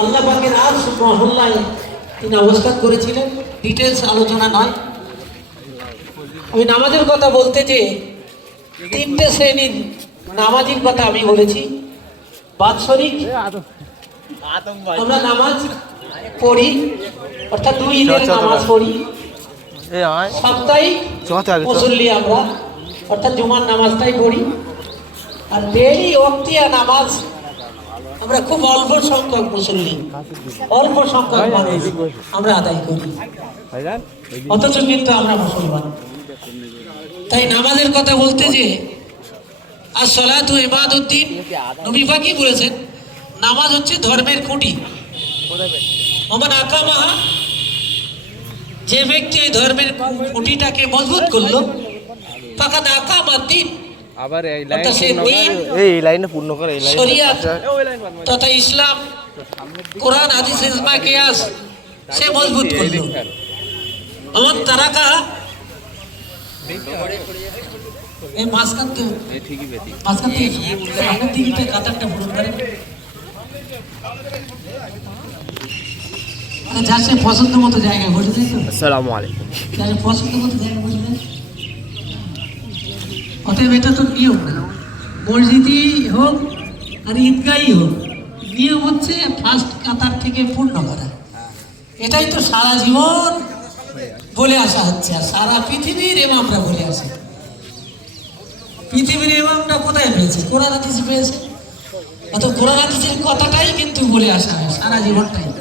আল্লাহ পাকের আর মহল্লায় তিনি অবস্থান করেছিলেন। ডিটেলস আলোচনা নয়। আমি নামাজের কথা বলতে যে তিনটে শ্রেণির নামাজির কথা আমি বলেছি। বাৎসরিক আমরা নামাজ পড়ি অর্থাৎ দুই ঈদের নামাজ। পড়ি। সাপ্তাহিক। মুসল্লি আমরা অর্থাৎ জুমার নামাজটাই পড়ি। আর ডেইলি অক্তিয়া নামাজ আমরা খুব অল্প সংখ্যক মুসল্লি। অল্প সংখ্যক মানুষ আমরা আদায় করি। অথচ কিন্তু আমরা মুসলমান। তাই নামাজের কথা বলতে যে আর সলাতু ইবাদউদ্দিন নবী কি বলেছেন নামাজ হচ্ছে ধর্মের খুঁটি। ওমান আকামাহা যে ব্যক্তি ওই ধর্মের খুঁটিটাকে মজবুত করল পাকা আকামার দিন আবার এই এই এই লাইনে পূর্ণ করে এই লাইনে শরিয়াত তথা ইসলাম কোরআন হাদিস ইজমা কিয়াস সে মজবুত করল। আমার তারাকা এই মাঝখান তো ঠিকই বেটি সামনের দিকটা কাতারটা পূরণ করে। মানে যার সে পছন্দ মতো জায়গায় বসে যায় তো। আসসালামু আলাইকুম। পছন্দ মতো জায়গায় বসে যায়। অতএব এটা তো নিয়ম মসজিদই হোক আর ঈদগাহই হোক, নিয়ম হচ্ছে ফার্স্ট কাতার থেকে পূর্ণ করা এটাই তো সারা জীবন বলে আসা হচ্ছে, আর সারা পৃথিবীর এমামরা বলে আসে। পৃথিবীর এমামরা কোথায় পেয়েছে? কোরআন হাদিস পেয়েছে। অত কোরআন হাদিসের কথাটাই কিন্তু বলে আসা হয়, সারা জীবনটাই।